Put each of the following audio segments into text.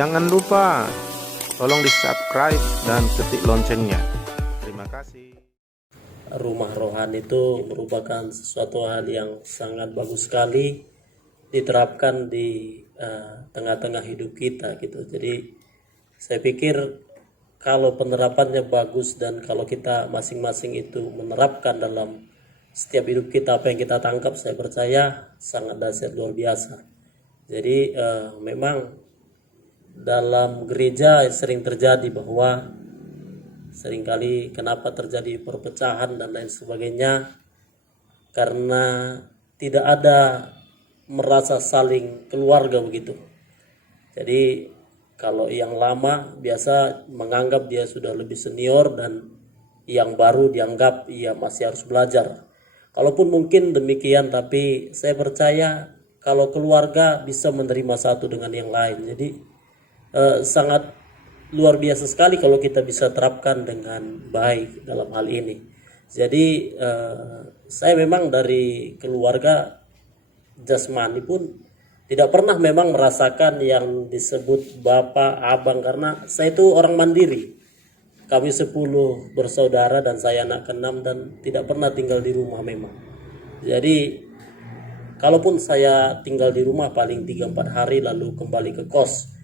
jangan lupa tolong di-subscribe dan ketik loncengnya. Terima kasih. Rumah rohani itu merupakan sesuatu hal yang sangat bagus sekali diterapkan di tengah-tengah hidup kita gitu. Jadi saya pikir kalau penerapannya bagus dan kalau kita masing-masing itu menerapkan dalam setiap hidup kita apa yang kita tangkap, saya percaya sangat dahsyat luar biasa. Jadi memang dalam gereja sering terjadi bahwa seringkali kenapa terjadi perpecahan dan lain sebagainya karena tidak ada merasa saling keluarga begitu. Jadi kalau yang lama biasa menganggap dia sudah lebih senior dan yang baru dianggap ia masih harus belajar. Kalaupun mungkin demikian, tapi saya percaya kalau keluarga bisa menerima satu dengan yang lain. Jadi sangat luar biasa sekali kalau kita bisa terapkan dengan baik dalam hal ini. Jadi saya memang dari keluarga jasmani pun tidak pernah memang merasakan yang disebut bapak, abang, karena saya itu orang mandiri. Kami 10 bersaudara dan saya anak ke-6 dan tidak pernah tinggal di rumah memang. Jadi kalaupun saya tinggal di rumah paling 3-4 hari lalu kembali ke kos.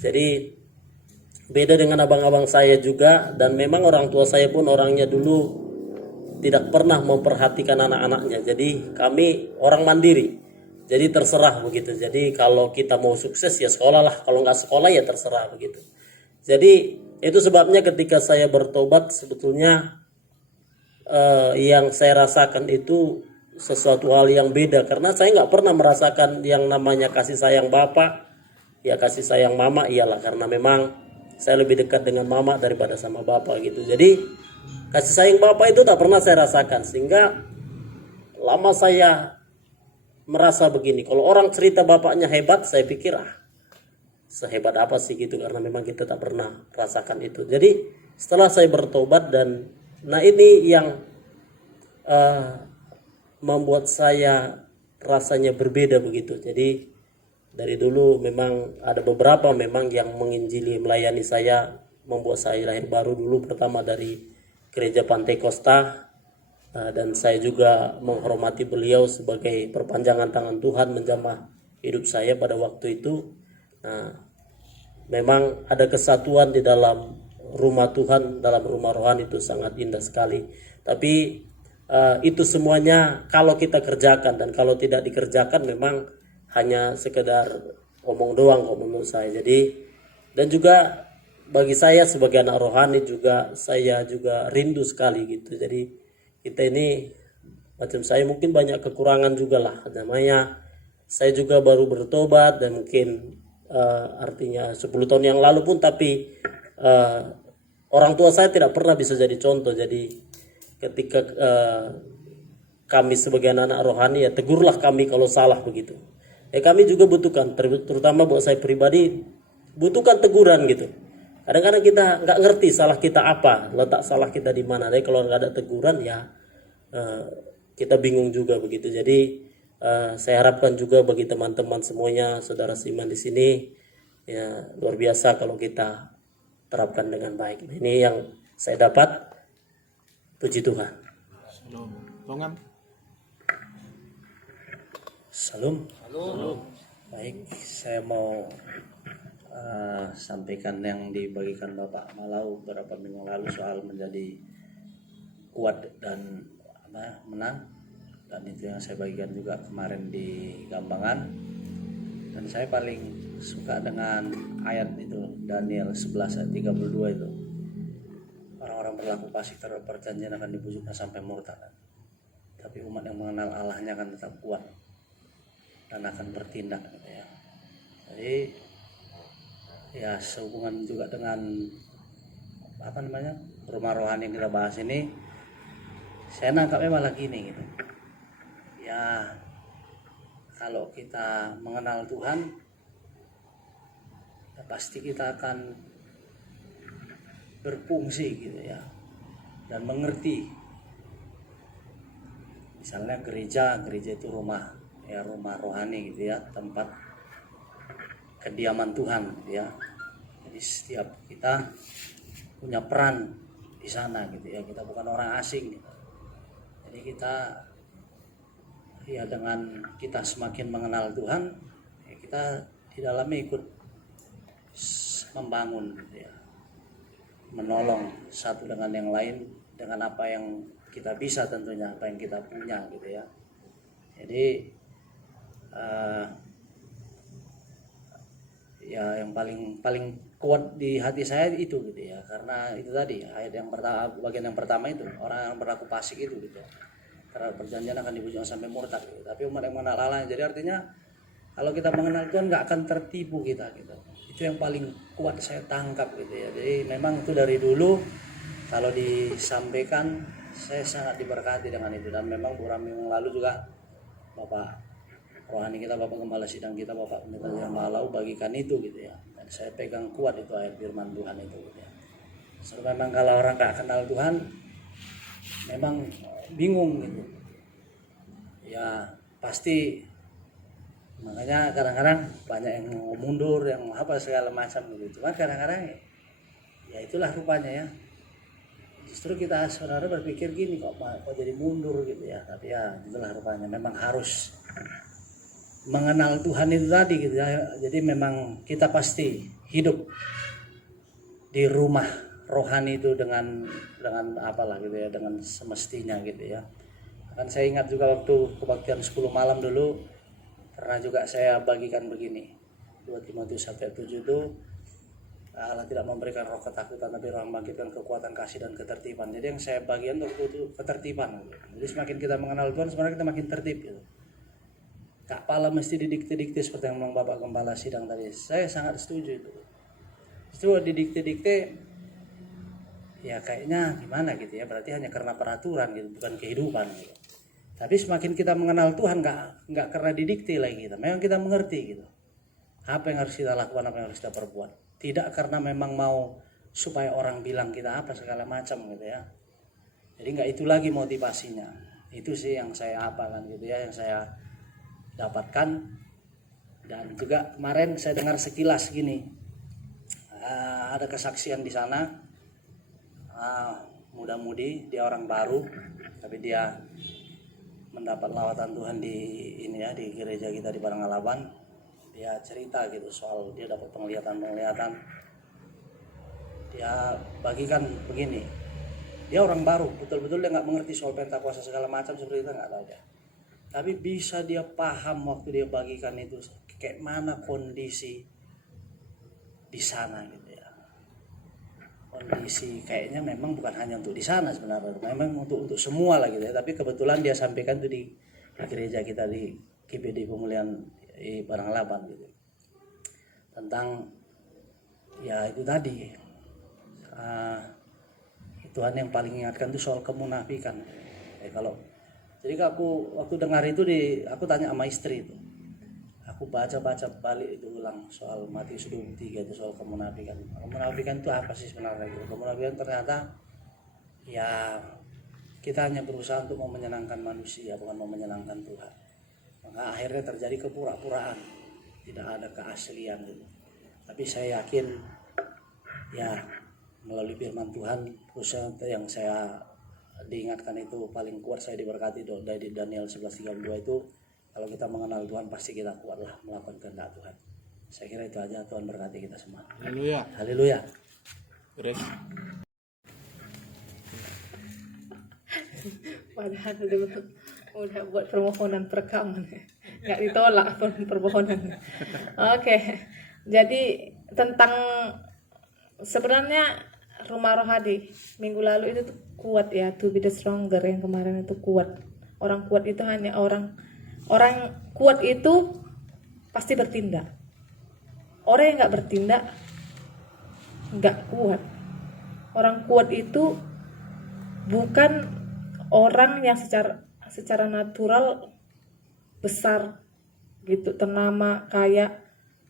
Jadi beda dengan abang-abang saya juga, dan memang orang tua saya pun orangnya dulu tidak pernah memperhatikan anak-anaknya. Jadi kami orang mandiri. Jadi terserah begitu. Jadi kalau kita mau sukses ya sekolah lah, kalau nggak sekolah ya terserah begitu. Jadi itu sebabnya ketika saya bertobat sebetulnya yang saya rasakan itu sesuatu hal yang beda, karena saya nggak pernah merasakan yang namanya kasih sayang bapak, ya kasih sayang mama iyalah, karena memang saya lebih dekat dengan mama daripada sama bapak gitu. Jadi kasih sayang bapak itu tak pernah saya rasakan, sehingga lama saya merasa begini, kalau orang cerita bapaknya hebat, saya pikir sehebat apa sih gitu, karena memang kita tak pernah rasakan itu. Jadi setelah saya bertobat dan ini yang membuat saya rasanya berbeda begitu. Jadi dari dulu memang ada beberapa memang yang menginjili melayani saya, membuat saya lahir baru dulu pertama dari gereja Pantai Kosta, dan saya juga menghormati beliau sebagai perpanjangan tangan Tuhan menjamah hidup saya pada waktu itu. Memang ada kesatuan di dalam rumah Tuhan, dalam rumah rohani itu sangat indah sekali. Tapi itu semuanya kalau kita kerjakan, dan kalau tidak dikerjakan memang hanya sekedar omong doang kok menurut saya. Jadi dan juga bagi saya sebagai anak rohani juga saya juga rindu sekali gitu. Jadi kita ini macam saya mungkin banyak kekurangan juga lah, namanya saya juga baru bertobat dan mungkin artinya 10 tahun yang lalu pun, tapi orang tua saya tidak pernah bisa jadi contoh. Jadi ketika kami sebagai anak rohani ya tegurlah kami kalau salah begitu. Kami juga butuhkan, terutama buat saya pribadi, butuhkan teguran gitu. Kadang-kadang kita nggak ngerti salah kita apa, letak salah kita di mana. Jadi kalau nggak ada teguran ya kita bingung juga begitu. Jadi saya harapkan juga bagi teman-teman semuanya, saudara Siman di sini, ya luar biasa kalau kita terapkan dengan baik. Ini yang saya dapat, puji Tuhan. Salam. Baik, saya mau sampaikan yang dibagikan Bapak Malau beberapa minggu lalu soal menjadi kuat dan menang, dan itu yang saya bagikan juga kemarin di Gambangan. Dan saya paling suka dengan ayat itu, Daniel 11 ayat 32 itu, orang-orang berlaku fasik terhadap perjanjian akan dibujukkan sampai murtad, tapi umat yang mengenal Allahnya akan tetap kuat dan akan bertindak gitu ya. Jadi ya sehubungan juga dengan rumah rohani yang kita bahas ini, saya nangkapnya malah gini gitu ya, kalau kita mengenal Tuhan ya pasti kita akan berfungsi gitu ya, dan mengerti. Misalnya gereja itu rumah rohani gitu ya, tempat kediaman Tuhan gitu ya. Jadi setiap kita punya peran di sana gitu ya, kita bukan orang asing gitu. Jadi kita ya dengan kita semakin mengenal Tuhan, ya kita di dalamnya ikut membangun gitu ya, menolong satu dengan yang lain dengan apa yang kita bisa, tentunya apa yang kita punya gitu ya. Jadi ya yang paling kuat di hati saya itu gitu ya, karena itu tadi ayat yang pertama, bagian yang pertama itu orang yang berlaku fasik itu gitu, karena perjanjian akan dibujang sampai murtad gitu. Tapi umat yang mengenal Allah, jadi artinya kalau kita mengenal Tuhan nggak akan tertipu kita gitu. Itu yang paling kuat saya tangkap gitu ya. Jadi memang itu dari dulu kalau disampaikan saya sangat diberkati dengan itu, dan memang beberapa minggu lalu juga Bapak rohani kita, Bapak Gembala Sidang kita, Bapak Pendeta Malau bagikan itu gitu ya, dan saya pegang kuat itu ayat firman Tuhan itu gitu ya. So, memang kalau orang gak kenal Tuhan memang bingung gitu ya, pasti makanya kadang-kadang banyak yang mau mundur, yang mau apa segala macam gitu. Cuma kadang-kadang ya itulah rupanya ya, justru kita sebenarnya berpikir gini, kok jadi mundur gitu ya, tapi ya itulah rupanya memang harus mengenal Tuhan itu tadi gitu ya. Jadi memang kita pasti hidup di rumah rohani itu dengan apalah gitu ya, dengan semestinya gitu ya. Kan saya ingat juga waktu kebaktian 10 malam dulu pernah juga saya bagikan begini, 2 Timotius 1:7 itu Allah tidak memberikan roh ketakutan, tapi roh membangkitkan kekuatan, kasih dan ketertiban. Jadi yang saya bagian waktu itu ketertiban gitu. Jadi semakin kita mengenal Tuhan sebenarnya kita makin tertib gitu. Gak pala mesti didikte-dikte seperti yang bilang Bapak Gembala Sidang tadi. Saya sangat setuju itu. Justru didikte-dikte ya kayaknya gimana gitu ya, berarti hanya karena peraturan gitu, bukan kehidupan gitu. Tapi semakin kita mengenal Tuhan nggak karena didikte lagi gitu. Memang kita mengerti gitu apa yang harus kita lakukan, apa yang harus kita perbuat. Tidak karena memang mau supaya orang bilang kita apa segala macam gitu ya. Jadi nggak itu lagi motivasinya. Itu sih yang saya apakan gitu ya, yang saya dapatkan. Dan juga kemarin saya dengar sekilas gini, ada kesaksian di sana, muda-mudi, dia orang baru tapi dia mendapat lawatan Tuhan di ini ya, di gereja kita di Parangalaban. Dia cerita gitu soal dia dapat penglihatan, dia bagikan begini, dia orang baru, betul-betul dia nggak mengerti soal pentakuasa segala macam seperti itu, nggak tahu dia. Tapi bisa dia paham waktu dia bagikan itu kayak mana kondisi di sana gitu ya. Kondisi kayaknya memang bukan hanya untuk di sana sebenarnya, memang untuk semua lah gitu ya. Tapi kebetulan dia sampaikan itu di gereja kita di GPD Pemulihan di Parangalaban gitu. Tentang ya itu tadi Tuhan yang paling ingatkan itu soal kemunafikan. Jadi aku waktu dengar itu aku tanya sama istri itu. Aku baca balik itu ulang soal Matius 23 itu soal kemunafikan. Kemunafikan itu apa sih sebenarnya gitu? Kemunafikan ternyata ya kita hanya berusaha untuk mau menyenangkan manusia, bukan mau menyenangkan Tuhan. Maka akhirnya terjadi kepura-puraan, tidak ada keaslian gitu. Tapi saya yakin ya melalui firman Tuhan, khususnya yang saya diingatkan itu paling kuat, saya diberkati dari Daniel 11:32 itu, kalau kita mengenal Tuhan pasti kita kuatlah melakukan kehendak Tuhan. Saya kira itu aja. Tuhan berkati kita semua. Haleluya. Haleluya. Grace. Padahal udah buat permohonan perekaman, nggak ditolak permohonan. Oke, jadi tentang sebenarnya rumah rohani minggu lalu itu tuh kuat ya, to be the stronger yang kemarin itu kuat. Orang kuat itu hanya orang kuat itu pasti bertindak. Orang yang nggak bertindak nggak kuat. Orang kuat itu bukan orang yang secara natural besar gitu, ternama, kaya,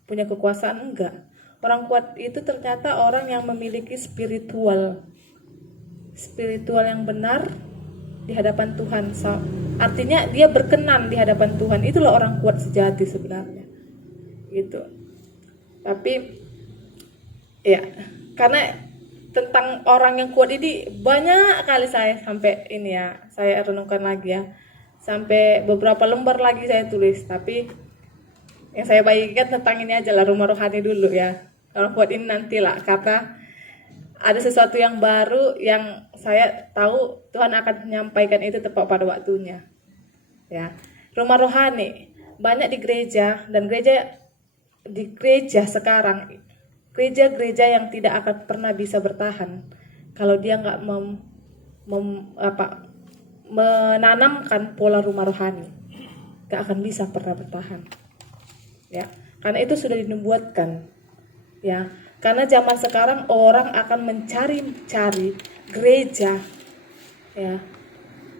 punya kekuasaan, enggak. Orang kuat itu ternyata orang yang memiliki spiritual yang benar di hadapan Tuhan. Artinya dia berkenan di hadapan Tuhan. Itulah orang kuat sejati sebenarnya. Gitu. Tapi Ya, karena tentang orang yang kuat ini banyak kali saya sampai ini ya, saya renungkan lagi ya. Sampai beberapa lembar lagi saya tulis, tapi yang saya bagikan tentang ini aja lah, rumah rohani dulu ya. Orang kuat ini nantilah, karena ada sesuatu yang baru yang saya tahu Tuhan akan menyampaikan itu tepat pada waktunya. Ya, rumah rohani banyak di gereja, dan di gereja sekarang, gereja-gereja yang tidak akan pernah bisa bertahan kalau dia nggak menanamkan pola rumah rohani, nggak akan bisa pernah bertahan. Ya, karena itu sudah dinubuatkan. Ya, karena zaman sekarang orang akan mencari-cari gereja ya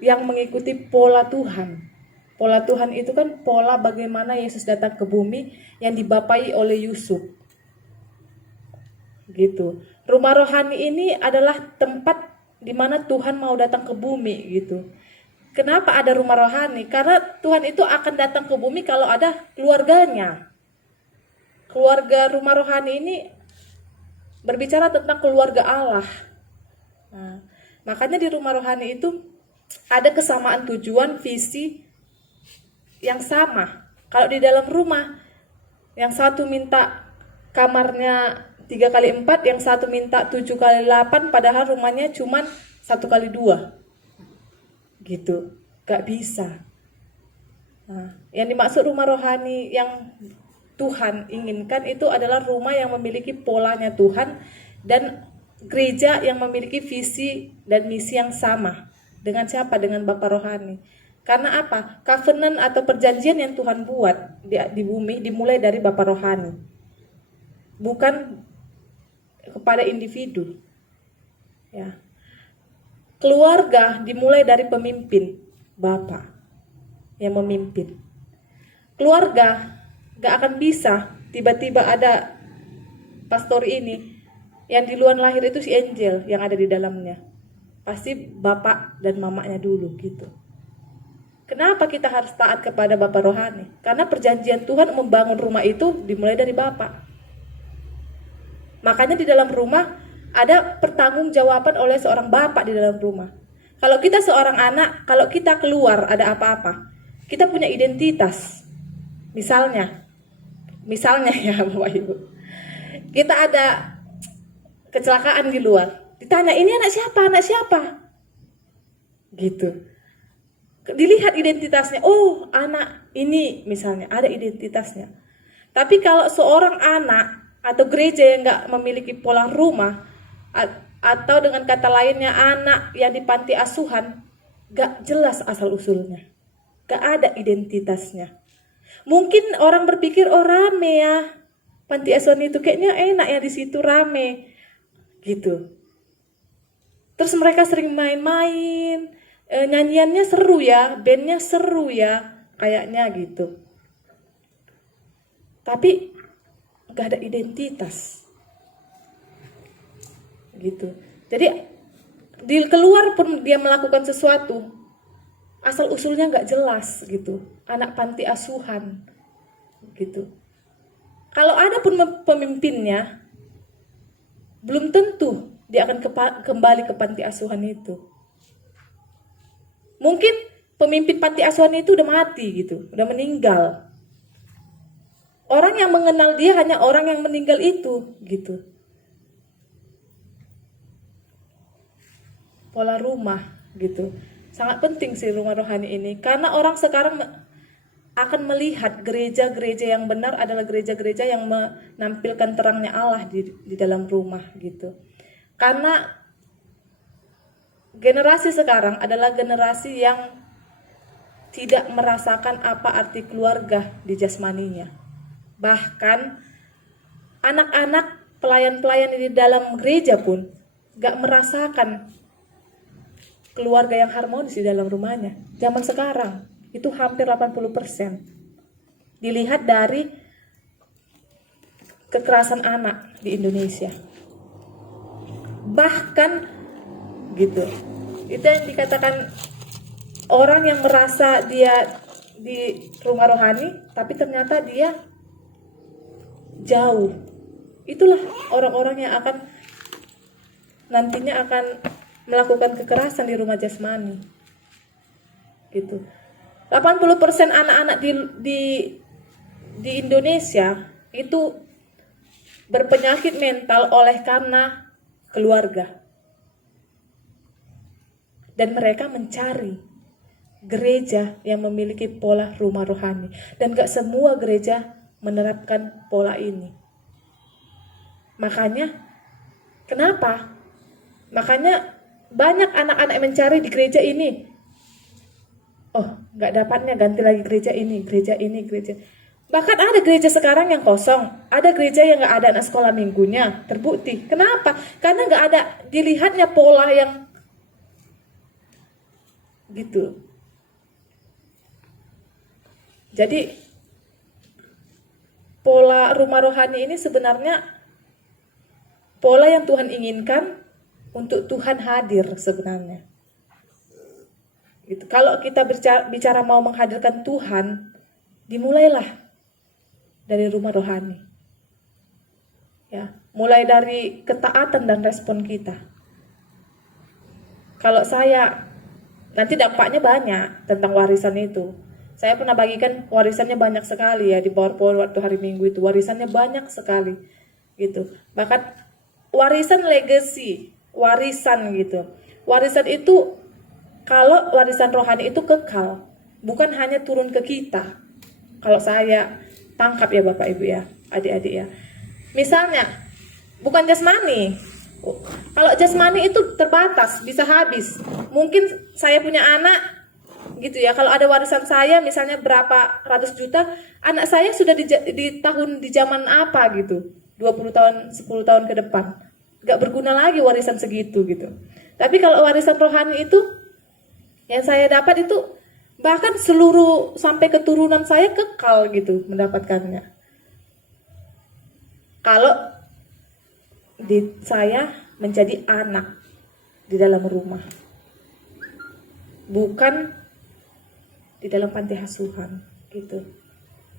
yang mengikuti pola Tuhan. Pola Tuhan itu kan pola bagaimana Yesus datang ke bumi yang dibapai oleh Yusuf. Gitu. Rumah rohani ini adalah tempat di mana Tuhan mau datang ke bumi gitu. Kenapa ada rumah rohani? Karena Tuhan itu akan datang ke bumi kalau ada keluarganya. Keluarga rumah rohani ini berbicara tentang keluarga Allah. Nah, makanya di rumah rohani itu ada kesamaan tujuan, visi yang sama. Kalau di dalam rumah, yang satu minta kamarnya 3x4, yang satu minta 7x8, padahal rumahnya cuma 1x2. Gitu, gak bisa. Nah, yang dimaksud rumah rohani yang Tuhan inginkan itu adalah rumah yang memiliki polanya Tuhan, dan gereja yang memiliki visi dan misi yang sama. Dengan siapa? Dengan Bapa rohani. Karena apa? Covenant atau perjanjian yang Tuhan buat di bumi dimulai dari Bapa rohani, bukan kepada individu. Ya. Keluarga dimulai dari pemimpin, Bapa yang memimpin. Keluarga gak akan bisa tiba-tiba ada pastor ini yang di luar lahir itu si Angel yang ada di dalamnya. Pasti bapak dan mamanya dulu gitu. Kenapa kita harus taat kepada Bapa rohani? Karena perjanjian Tuhan membangun rumah itu dimulai dari Bapa. Makanya di dalam rumah ada pertanggungjawaban oleh seorang bapak di dalam rumah. Kalau kita seorang anak, kalau kita keluar ada apa-apa, kita punya identitas. Misalnya ya Bapak Ibu, kita ada kecelakaan di luar, ditanya ini anak siapa? Gitu. Dilihat identitasnya, oh anak ini misalnya ada identitasnya. Tapi kalau seorang anak atau gereja yang nggak memiliki pola rumah, atau dengan kata lainnya anak yang di panti asuhan, nggak jelas asal usulnya, nggak ada identitasnya. Mungkin orang berpikir, oh rame ya, panti asuhan itu kayaknya enak ya, di situ rame, gitu. Terus mereka sering main-main, nyanyiannya seru ya, bandnya seru ya, kayaknya gitu. Tapi gak ada identitas, gitu. Jadi di keluar pun dia melakukan sesuatu, asal usulnya gak jelas gitu. Anak panti asuhan, gitu. Kalau ada pun pemimpinnya, belum tentu dia akan kembali ke panti asuhan itu. Mungkin pemimpin panti asuhan itu udah mati gitu, udah meninggal. Orang yang mengenal dia hanya orang yang meninggal itu, gitu. Pola rumah, gitu. Sangat penting sih rumah rohani ini, karena orang sekarang akan melihat gereja-gereja yang benar adalah gereja-gereja yang menampilkan terangnya Allah di dalam rumah, gitu. Karena generasi sekarang adalah generasi yang tidak merasakan apa arti keluarga di jasmaninya. Bahkan anak-anak pelayan-pelayan di dalam gereja pun gak merasakan keluarga yang harmonis di dalam rumahnya. Zaman sekarang itu hampir 80%. Dilihat dari kekerasan anak di Indonesia. Bahkan gitu. Itu yang dikatakan orang yang merasa dia di rumah rohani tapi ternyata dia jauh. itulah orang-orang yang akan nantinya akan melakukan kekerasan di rumah jasmani. Gitu. 80% anak-anak di Indonesia itu berpenyakit mental oleh karena keluarga. Dan mereka mencari gereja yang memiliki pola rumah rohani. Dan gak semua gereja menerapkan pola ini. Makanya, kenapa? Makanya banyak anak-anak yang mencari di gereja ini. Oh, gak dapatnya, ganti lagi gereja ini, gereja ini, gereja. Bahkan ada gereja sekarang yang kosong. Ada gereja yang gak ada anak sekolah minggunya. Terbukti. Kenapa? Karena gak ada dilihatnya pola yang gitu. Jadi pola rumah rohani ini sebenarnya pola yang Tuhan inginkan untuk Tuhan hadir sebenarnya. Gitu. Kalau kita bicara mau menghadirkan Tuhan, dimulailah dari rumah rohani. Ya, mulai dari ketaatan dan respon kita. Kalau saya, nanti dampaknya banyak tentang warisan itu. Saya pernah bagikan warisannya banyak sekali ya di PowerPoint waktu hari Minggu itu. Warisannya banyak sekali gitu. Bahkan warisan legacy, warisan gitu. Warisan itu, kalau warisan rohani itu kekal, bukan hanya turun ke kita. Kalau saya tangkap ya Bapak Ibu ya, adik-adik ya. Misalnya, bukan jasmani. Kalau jasmani itu terbatas, bisa habis. Mungkin saya punya anak, gitu ya. Kalau ada warisan saya, misalnya berapa ratus juta, anak saya sudah di zaman apa gitu. 20 tahun, 10 tahun ke depan. Gak berguna lagi warisan segitu gitu. Tapi kalau warisan rohani itu, yang saya dapat itu bahkan seluruh sampai keturunan saya kekal gitu mendapatkannya. Kalau saya menjadi anak di dalam rumah, bukan di dalam panti asuhan gitu.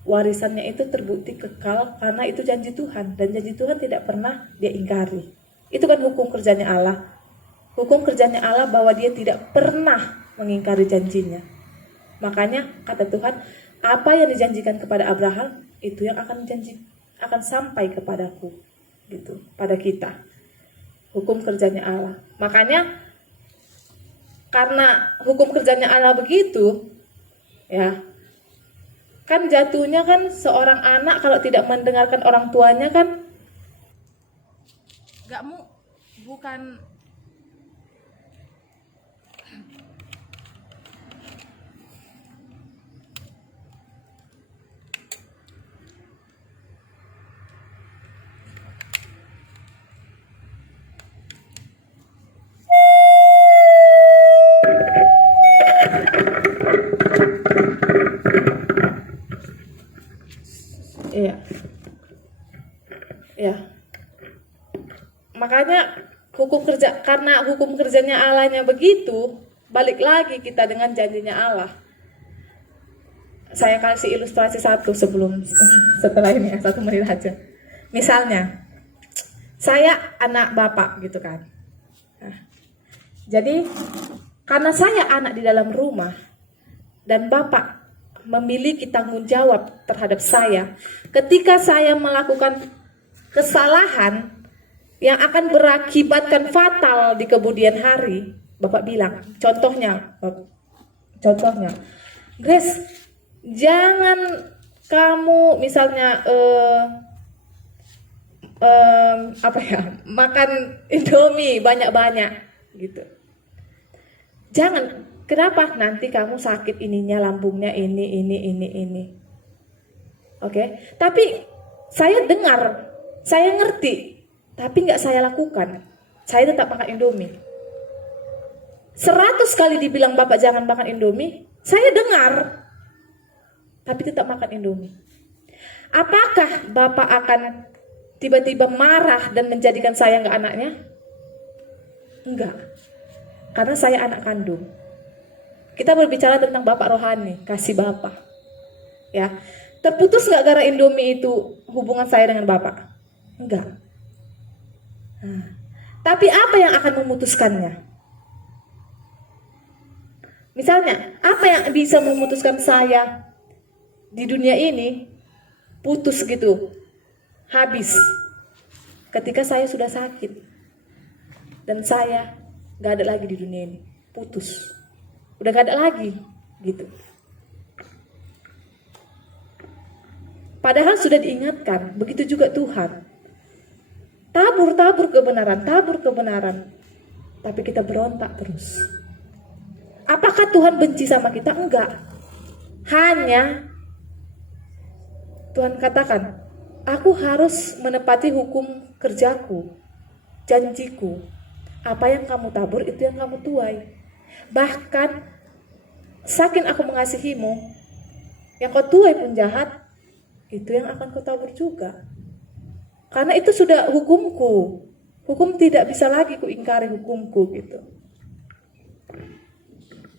Warisannya itu terbukti kekal karena itu janji Tuhan, dan janji Tuhan tidak pernah dia ingkari. Itu kan hukum kerjanya Allah. Hukum kerjanya Allah bahwa dia tidak pernah mengingkari janjinya. Makanya kata Tuhan, apa yang dijanjikan kepada Abraham itu yang akan sampai kepadaku gitu, pada kita. Hukum kerjanya Allah. Makanya karena hukum kerjanya Allah begitu ya, kan jatuhnya kan seorang anak kalau tidak mendengarkan orang tuanya kan bukan iya. Ya. Makanya karena hukum kerjanya Allahnya begitu, balik lagi kita dengan janjinya Allah. Saya kasih ilustrasi satu setelah ini, 1 menit aja. Misalnya, saya anak bapak gitu kan. Nah, jadi karena saya anak di dalam rumah dan bapak memiliki tanggung jawab terhadap saya, ketika saya melakukan kesalahan yang akan berakibatkan fatal di kemudian hari, Bapak bilang, contohnya, Grace, jangan kamu misalnya makan Indomie banyak-banyak gitu. Jangan. Kenapa? Nanti kamu sakit ininya, lambungnya ini. Oke? Tapi saya dengar, saya ngerti, tapi nggak saya lakukan. Saya tetap makan Indomie. 100 kali dibilang Bapak jangan makan Indomie, saya dengar, tapi tetap makan Indomie. Apakah Bapak akan tiba-tiba marah dan menjadikan saya nggak anaknya? Enggak. Karena saya anak kandung. Kita berbicara tentang Bapak rohani, kasih Bapak. Ya. Terputus nggak gara Indomie itu hubungan saya dengan Bapak? Enggak. Nah, tapi apa yang akan memutuskannya? Misalnya, apa yang bisa memutuskan saya di dunia ini putus gitu, habis, ketika saya sudah sakit dan saya gak ada lagi di dunia ini, putus, udah gak ada lagi gitu. Padahal sudah diingatkan, begitu juga Tuhan. Tabur kebenaran, tapi kita berontak terus. Apakah Tuhan benci sama kita? Enggak. Hanya Tuhan katakan, aku harus menepati hukum kerjaku, janjiku. Apa yang kamu tabur, itu yang kamu tuai. Bahkan, saking aku mengasihimu, yang kau tuai pun jahat, itu yang akan kau tabur juga. Karena itu sudah hukumku. Hukum tidak bisa lagi kuingkari hukumku gitu.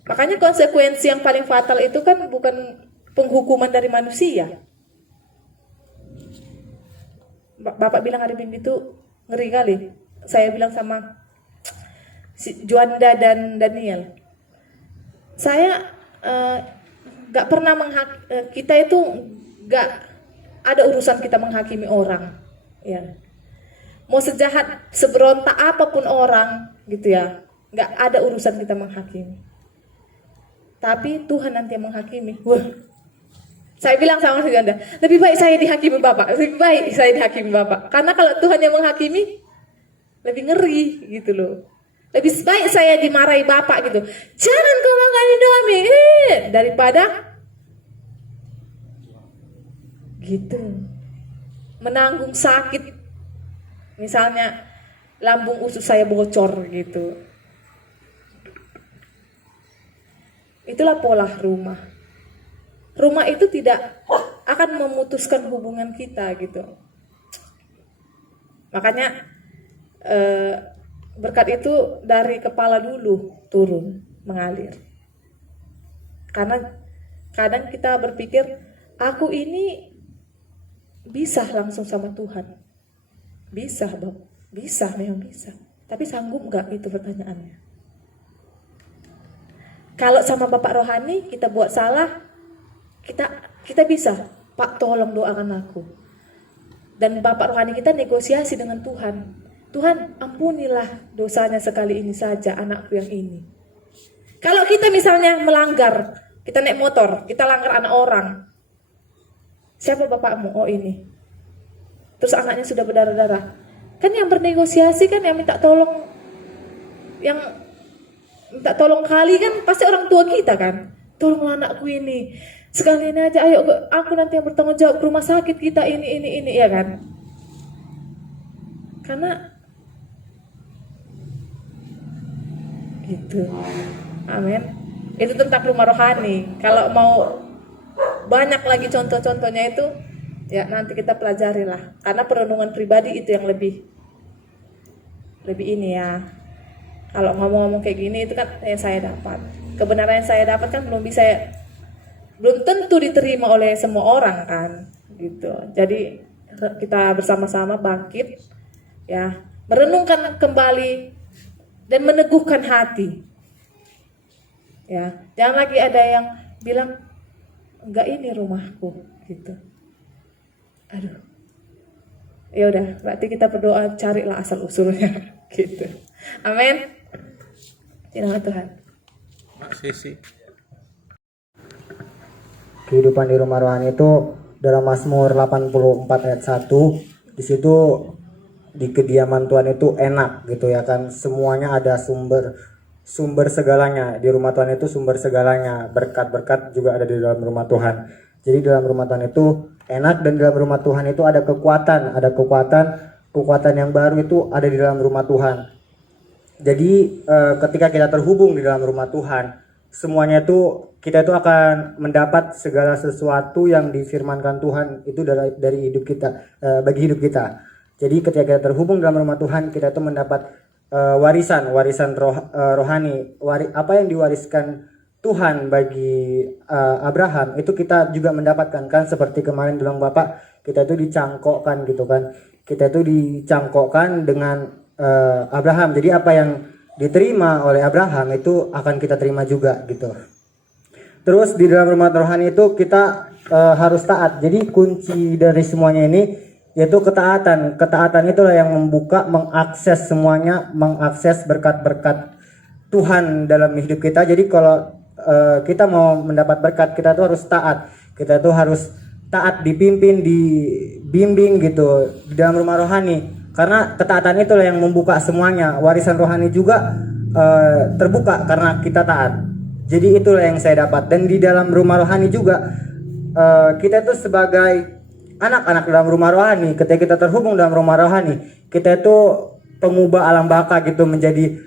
Makanya konsekuensi yang paling fatal itu kan bukan penghukuman dari manusia. Bapak bilang hari Minggu itu ngeri kali. Saya bilang sama si Juanda dan Daniel, saya gak pernah kita itu gak ada urusan kita menghakimi orang, ya. Mau sejahat, seberontak apapun orang, gitu ya, gak ada urusan kita menghakimi. Tapi Tuhan nanti yang menghakimi. Wah, saya bilang sama Juanda, lebih baik saya dihakimi Bapak, lebih baik saya dihakimi Bapak. Karena kalau Tuhan yang menghakimi, lebih ngeri gitu loh. Lebih baik saya dimarahi Bapak gitu. Jangan kau makan Indomie, daripada gitu. Menanggung sakit. Misalnya lambung usus saya bocor gitu. Itulah pola rumah. Rumah itu tidak akan memutuskan hubungan kita gitu. Makanya berkat itu dari kepala dulu turun mengalir. Karena kadang kita berpikir, aku ini bisa langsung sama Tuhan. Bisa, Bang. Bisa, memang bisa. Tapi sanggup gak? Itu pertanyaannya. Kalau sama Bapak Rohani kita buat salah, kita bisa, Pak tolong doakan aku. Dan Bapak Rohani kita negosiasi dengan Tuhan. Tuhan ampunilah dosanya sekali ini saja anakku yang ini. Kalau kita misalnya melanggar, kita naik motor, kita langgar anak orang. Siapa bapakmu? Oh ini. Terus anaknya sudah berdarah-darah. Kan yang bernegosiasi kan yang minta tolong, yang minta tolong kali kan pasti orang tua kita kan. Tolonglah anakku ini. Sekali ini aja, ayo aku nanti yang bertanggung jawab ke rumah sakit kita ini ya kan. Karena gitu. Amin. Itu tentang rumah rohani. Kalau mau banyak lagi contoh-contohnya itu, ya nanti kita pelajari lah. Karena perenungan pribadi itu yang lebih ini ya. Kalau ngomong-ngomong kayak gini itu kan yang saya dapat. Kebenaran yang saya dapat kan belum tentu diterima oleh semua orang kan, gitu. Jadi kita bersama-sama bangkit, ya, merenungkan kembali dan meneguhkan hati. Ya, jangan lagi ada yang bilang enggak ini rumahku, gitu. Aduh. Ya udah, berarti kita berdoa carilah asal usulnya, gitu. Amin. Nama Tuhan. Sisi. Kehidupan di rumah rohani itu dalam Mazmur 84 ayat 1, di situ di kediaman Tuhan itu enak gitu ya kan, semuanya ada sumber segalanya. Di rumah Tuhan itu sumber segalanya, berkat-berkat juga ada di dalam rumah Tuhan. Jadi dalam rumah Tuhan itu enak, dan dalam rumah Tuhan itu ada kekuatan yang baru itu ada di dalam rumah Tuhan. Jadi ketika kita terhubung di dalam rumah Tuhan, semuanya itu kita itu akan mendapat segala sesuatu yang difirmankan Tuhan itu dari hidup kita, bagi hidup kita. Jadi ketika kita terhubung dalam rumah Tuhan, kita itu mendapat warisan rohani. Apa yang diwariskan Tuhan bagi Abraham itu kita juga mendapatkan kan, seperti kemarin bilang Bapak, kita itu dicangkokkan gitu kan. kita itu dicangkokkan dengan Abraham. Jadi apa yang diterima oleh Abraham itu akan kita terima juga gitu. Terus di dalam rumah rohani itu kita harus taat. Jadi kunci dari semuanya ini yaitu ketaatan. Ketaatan itulah yang membuka, mengakses semuanya, mengakses berkat-berkat Tuhan dalam hidup kita. Jadi kalau kita mau mendapat berkat, kita tuh harus taat. Kita tuh harus taat, dipimpin, dibimbing gitu di dalam rumah rohani. Karena ketaatan itulah yang membuka semuanya. Warisan rohani juga terbuka karena kita taat. Jadi itulah yang saya dapat. Dan di dalam rumah rohani juga kita itu sebagai anak-anak dalam rumah rohani, ketika kita terhubung dalam rumah rohani, kita itu pengubah alam baka gitu menjadi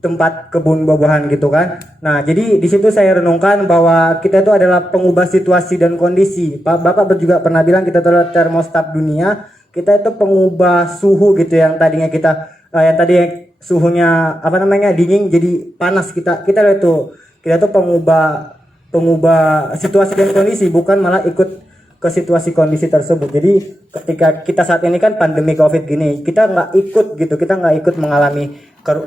tempat kebun buah-buahan gitu kan. Nah, jadi di situ saya renungkan bahwa kita itu adalah pengubah situasi dan kondisi. Bapak juga pernah bilang kita adalah termostat dunia. Kita itu pengubah suhu gitu, yang tadinya kita yang tadi suhunya dingin jadi panas. Kita itu pengubah situasi dan kondisi, bukan malah ikut ke situasi kondisi tersebut. Jadi ketika kita saat ini kan pandemi COVID gini, kita nggak ikut gitu, kita nggak ikut mengalami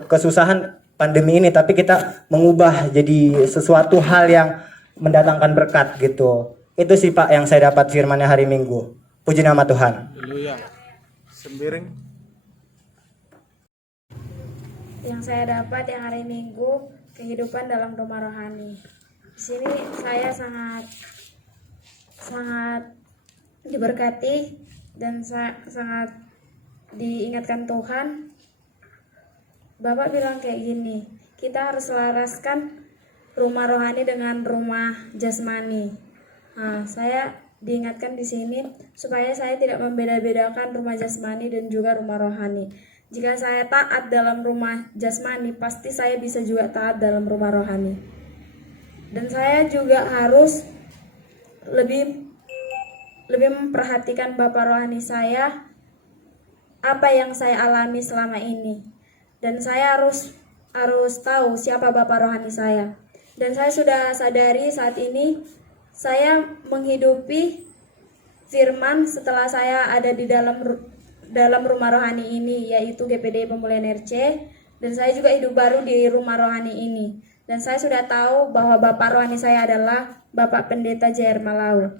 kesusahan pandemi ini, tapi kita mengubah jadi sesuatu hal yang mendatangkan berkat gitu. Itu sih Pak yang saya dapat firman-Nya hari Minggu. Puji nama Tuhan. Haleluya. Sembiring. Yang saya dapat yang hari Minggu, kehidupan dalam rumah rohani. Di sini saya sangat diberkati dan sangat diingatkan Tuhan. Bapak bilang kayak gini, kita harus selaraskan rumah rohani dengan rumah jasmani. Nah, saya diingatkan di sini supaya saya tidak membeda-bedakan rumah jasmani dan juga rumah rohani. Jika saya taat dalam rumah jasmani, pasti saya bisa juga taat dalam rumah rohani. Dan saya juga harus lebih memperhatikan Bapak rohani saya, apa yang saya alami selama ini. Dan saya harus tahu siapa Bapak rohani saya. Dan saya sudah sadari saat ini saya menghidupi firman setelah saya ada di dalam rumah rohani ini, yaitu GPD Pemulihan RC, dan saya juga hidup baru di rumah rohani ini. Dan saya sudah tahu bahwa Bapak rohani saya adalah Bapak Pendeta J.R. Malau.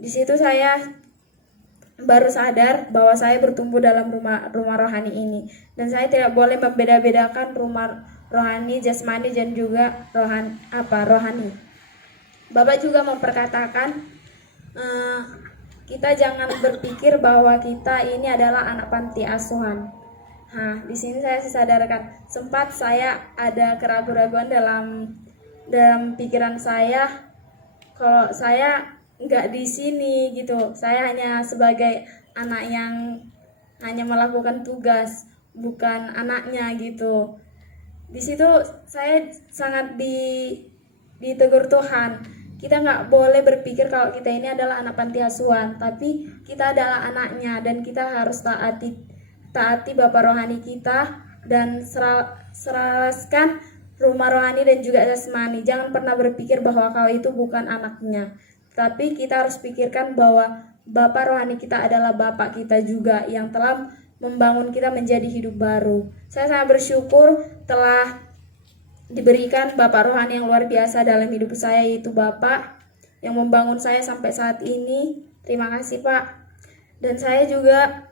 Di situ saya baru sadar bahwa saya bertumbuh dalam rumah rohani ini, dan saya tidak boleh membeda-bedakan rumah rohani, jasmani, dan juga rohani. Bapak juga memperkatakan kita jangan berpikir bahwa kita ini adalah anak panti asuhan. Nah, di sini saya sadarkan, sempat saya ada keraguan-keraguan dalam pikiran saya, kalau saya nggak di sini gitu. Saya hanya sebagai anak yang hanya melakukan tugas, bukan anaknya gitu. Di situ saya sangat ditegur Tuhan. Kita nggak boleh berpikir kalau kita ini adalah anak panti asuhan, tapi kita adalah anaknya dan kita harus taati Bapak rohani kita dan selaraskan rumah rohani dan juga jasmani. Jangan pernah berpikir bahwa kau itu bukan anaknya, tapi kita harus pikirkan bahwa Bapak rohani kita adalah Bapak kita juga yang telah membangun kita menjadi hidup baru. Saya sangat bersyukur telah diberikan Bapak rohani yang luar biasa dalam hidup saya, yaitu Bapak yang membangun saya sampai saat ini. Terima kasih Pak. Dan saya juga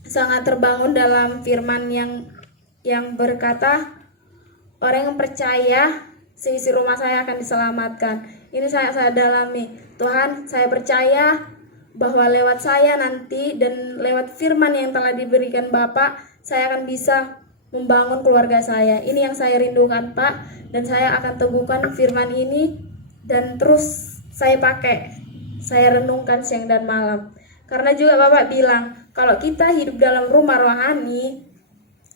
sangat terbangun dalam firman yang berkata, orang yang percaya seisi rumah saya akan diselamatkan. Ini saya dalami. Tuhan, saya percaya bahwa lewat saya nanti dan lewat firman yang telah diberikan Bapak, saya akan bisa membangun keluarga saya. Ini yang saya rindukan Pak, dan saya akan teguhkan firman ini dan terus saya pakai, saya renungkan siang dan malam. Karena juga Bapak bilang, kalau kita hidup dalam rumah rohani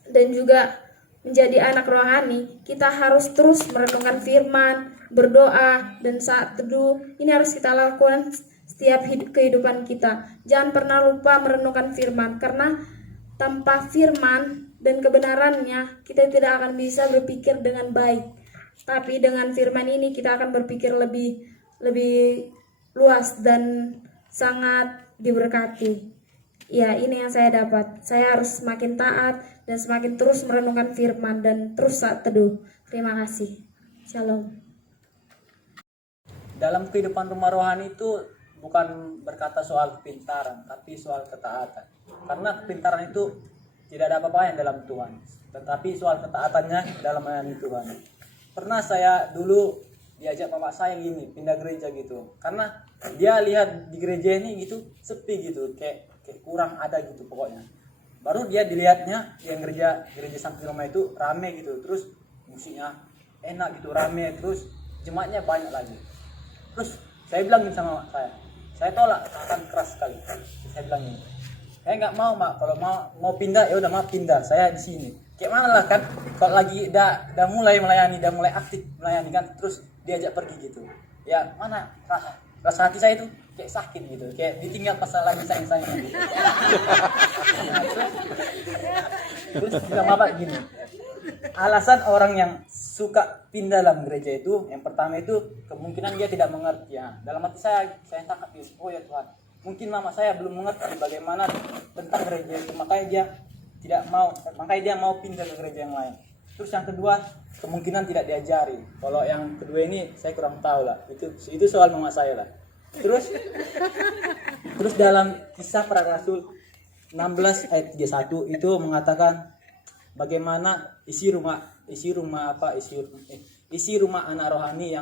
dan juga menjadi anak rohani, kita harus terus merenungkan firman, berdoa, dan saat teduh. Ini harus kita lakukan setiap kehidupan kita. Jangan pernah lupa merenungkan firman, karena tanpa firman dan kebenarannya kita tidak akan bisa berpikir dengan baik. Tapi dengan firman ini kita akan berpikir lebih luas dan sangat diberkati. Ya, ini yang saya dapat. Saya harus semakin taat dan semakin terus merenungkan firman dan terus saat teduh. Terima kasih. Shalom. Dalam kehidupan rumah rohani itu bukan berkata soal kepintaran, tapi soal ketaatan. Karena kepintaran itu tidak ada apa-apa yang dalam Tuhan, tetapi soal ketaatannya dalam melayani Tuhan. Pernah saya dulu diajak bapak saya gini, pindah gereja gitu. Karena dia lihat di gereja ini gitu sepi gitu, kayak kurang ada gitu pokoknya. Baru dia dilihatnya yang gereja samping rumah itu rame gitu, terus musiknya enak gitu, rame, terus jemaatnya banyak lagi. Terus saya bilang sama saya tolak, akan keras sekali. Saya bilang ini, saya nggak mau mak, kalau mau pindah ya udah mau pindah, saya di sini. Kayak mana lah kan, kalau lagi udah mulai melayani, udah mulai aktif melayani kan, terus diajak pergi gitu. Ya mana rasa hati saya itu kayak sakit gitu, kayak ditinggal pas lagi sayang gitu. Nah, terus bilang bapak gini, alasan orang yang suka pindah dalam gereja itu, yang pertama itu kemungkinan dia tidak mengerti. Ya, dalam hati saya tangkap itu, oh ya Tuhan, mungkin mama saya belum mengerti bagaimana tentang gereja itu, makanya dia mau pindah ke gereja yang lain. Terus yang kedua, kemungkinan tidak diajari. Kalau yang kedua ini saya kurang tahu lah, itu soal mama saya lah. Terus dalam Kisah Para Rasul 16 ayat 31 itu mengatakan bagaimana isi rumah anak rohani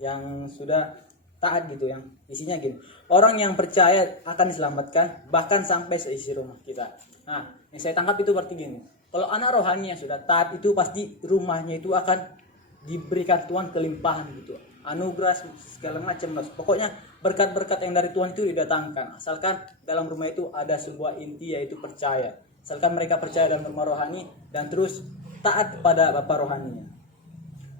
yang sudah taat gitu, yang isinya gini, orang yang percaya akan diselamatkan bahkan sampai seisi rumah kita. Nah, yang saya tangkap itu berarti gini, kalau anak rohani yang sudah taat itu pasti rumahnya itu akan diberikan Tuhan kelimpahan gitu, anugerah segala macam. Pokoknya berkat-berkat yang dari Tuhan itu didatangkan, asalkan dalam rumah itu ada sebuah inti, yaitu percaya. Asalkan mereka percaya dalam rumah rohani dan terus taat kepada Bapa rohaninya.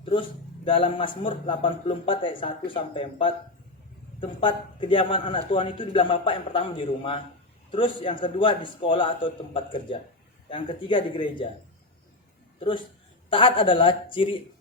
Terus dalam Mazmur 84 ayat 1 sampai 4, tempat kediaman anak Tuhan itu dibilang Bapak yang pertama di rumah, terus yang kedua di sekolah atau tempat kerja, yang ketiga di gereja. Terus taat adalah ciri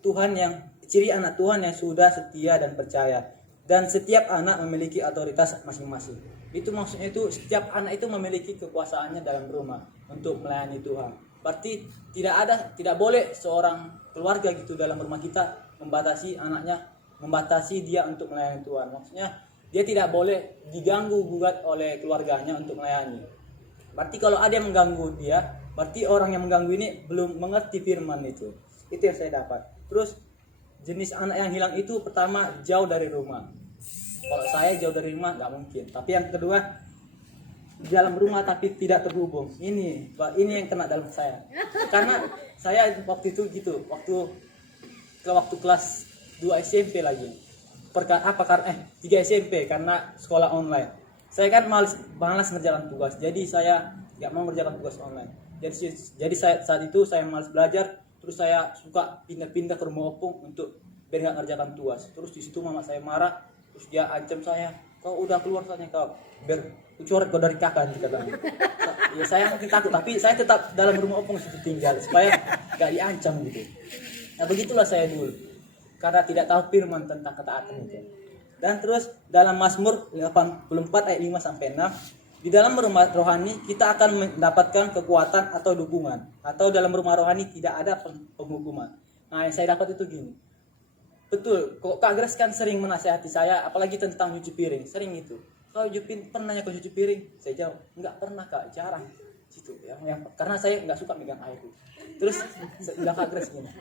anak Tuhan yang sudah setia dan percaya. Dan setiap anak memiliki otoritas masing-masing. Itu maksudnya itu setiap anak itu memiliki kekuasaannya dalam rumah untuk melayani Tuhan. Berarti tidak boleh seorang keluarga gitu dalam rumah kita membatasi anaknya, membatasi dia untuk melayani Tuhan. Maksudnya dia tidak boleh diganggu gugat oleh keluarganya untuk melayani. Berarti kalau ada yang mengganggu dia, berarti orang yang mengganggu ini belum mengerti firman itu. Itu yang saya dapat. Terus jenis anak yang hilang itu pertama jauh dari rumah. Kalau saya jauh dari rumah nggak mungkin. Tapi yang kedua di dalam rumah tapi tidak terhubung. Ini yang kena dalam saya. Karena saya waktu itu gitu, waktu kelas 2 SMP lagi. 3 SMP karena sekolah online. Saya kan malas ngerjakan tugas. Jadi saya nggak mau ngerjakan tugas online. Jadi saat itu saya malas belajar. Terus saya suka pindah-pindah ke rumah opung untuk biar nggak ngerjakan tugas. Terus di situ mama saya marah, terus dia ancam saya, kau udah keluar saatnya kau, biar kucoret kau dari kakak katanya. Ya saya mungkin takut, tapi saya tetap dalam rumah opung situ tinggal supaya nggak diancam gitu. Nah begitulah saya dulu, karena tidak tahu firman tentang ketaatan itu. Dan terus dalam Mazmur 84 ayat 5 sampai 6. Di dalam rumah rohani kita akan mendapatkan kekuatan atau dukungan. Atau dalam rumah rohani tidak ada penghukuman. Nah yang saya dapat itu gini. Betul, kok Kak Grace kan sering menasihati saya, apalagi tentang cuci piring. Sering itu. Kau pernah cuci piring? Saya jawab, enggak pernah Kak, jarang. Situ, karena saya enggak suka megang air. Terus saya bilang Kak Grace gini,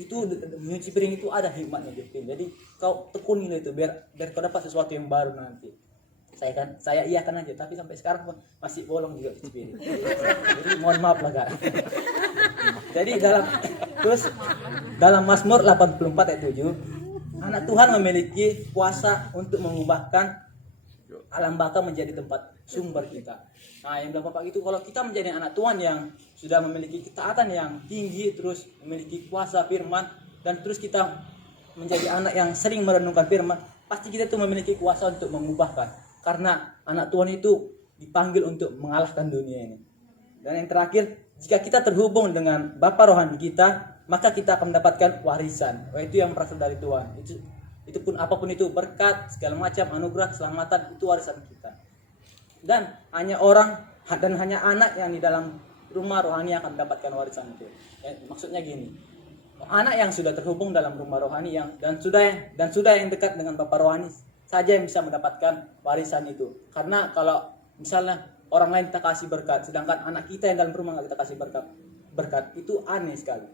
itu nyuci piring itu ada hikmatnya Jepin. Jadi kau tekunin itu biar kau dapat sesuatu yang baru nanti. Saya iyakan aja, tapi sampai sekarang pun masih bolong juga cuci piring. Jadi mohon maaf lah Kak. Jadi dalam Mazmur 84 ayat 7, anak Tuhan memiliki kuasa untuk mengubahkan alam baka menjadi tempat sumber kita. Nah yang bilang Bapak itu, kalau kita menjadi anak Tuhan yang sudah memiliki ketaatan yang tinggi, terus memiliki kuasa firman, dan terus kita menjadi anak yang sering merenungkan firman, pasti kita tuh memiliki kuasa untuk mengubahkan. Karena anak Tuhan itu dipanggil untuk mengalahkan dunia ini. Dan yang terakhir, jika kita terhubung dengan Bapa rohani kita, maka kita akan mendapatkan warisan, yaitu yang berasal dari Tuhan. Itu pun apapun itu, berkat, segala macam anugerah, keselamatan, itu warisan kita. Dan hanya orang Dan hanya anak yang di dalam rumah rohani akan mendapatkan warisan itu. Maksudnya gini, anak yang sudah terhubung dalam rumah rohani dan sudah yang dekat dengan Bapak rohani saja yang bisa mendapatkan warisan itu. Karena kalau misalnya orang lain kita kasih berkat, sedangkan anak kita yang dalam rumah nggak kita kasih berkat, itu aneh sekali.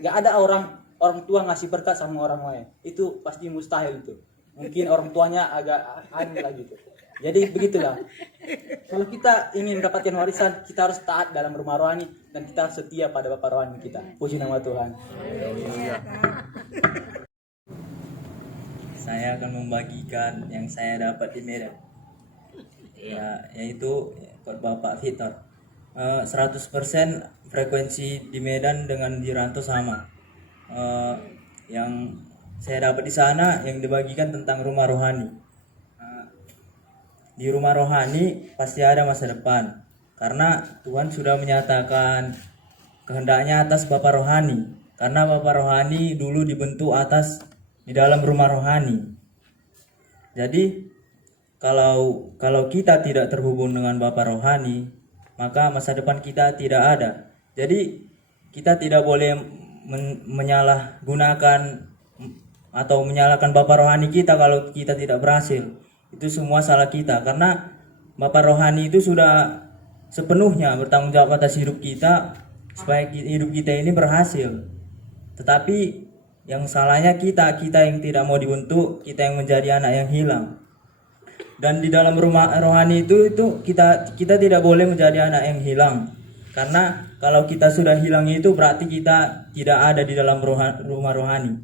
Nggak ada orang tua ngasih berkat sama orang lain, itu pasti mustahil itu. Mungkin orang tuanya agak aneh lah gitu. Jadi begitulah. Kalau kita ingin mendapatkan warisan, kita harus taat dalam rumah rohani dan kita harus setia pada Bapak rohani kita. Puji nama Tuhan. Saya akan membagikan yang saya dapat di Medan, yaitu buat Bapak Victor. 100% frekuensi di Medan dengan di Rantau sama. Yang saya dapat di sana yang dibagikan tentang rumah rohani. Di rumah rohani pasti ada masa depan, karena Tuhan sudah menyatakan kehendaknya atas Bapak rohani, karena Bapak rohani dulu dibentuk di dalam rumah rohani. Jadi kalau kita tidak terhubung dengan Bapak rohani, maka masa depan kita tidak ada. Jadi kita tidak boleh menyalahgunakan atau menyalahkan Bapak rohani kita kalau kita tidak berhasil. Itu semua salah kita, karena Bapak rohani itu sudah sepenuhnya bertanggung jawab atas hidup kita supaya hidup kita ini berhasil. Tetapi yang salahnya kita yang tidak mau dibentuk, kita yang menjadi anak yang hilang. Dan di dalam rumah rohani itu kita tidak boleh menjadi anak yang hilang, karena kalau kita sudah hilang itu berarti kita tidak ada di dalam rumah rohani.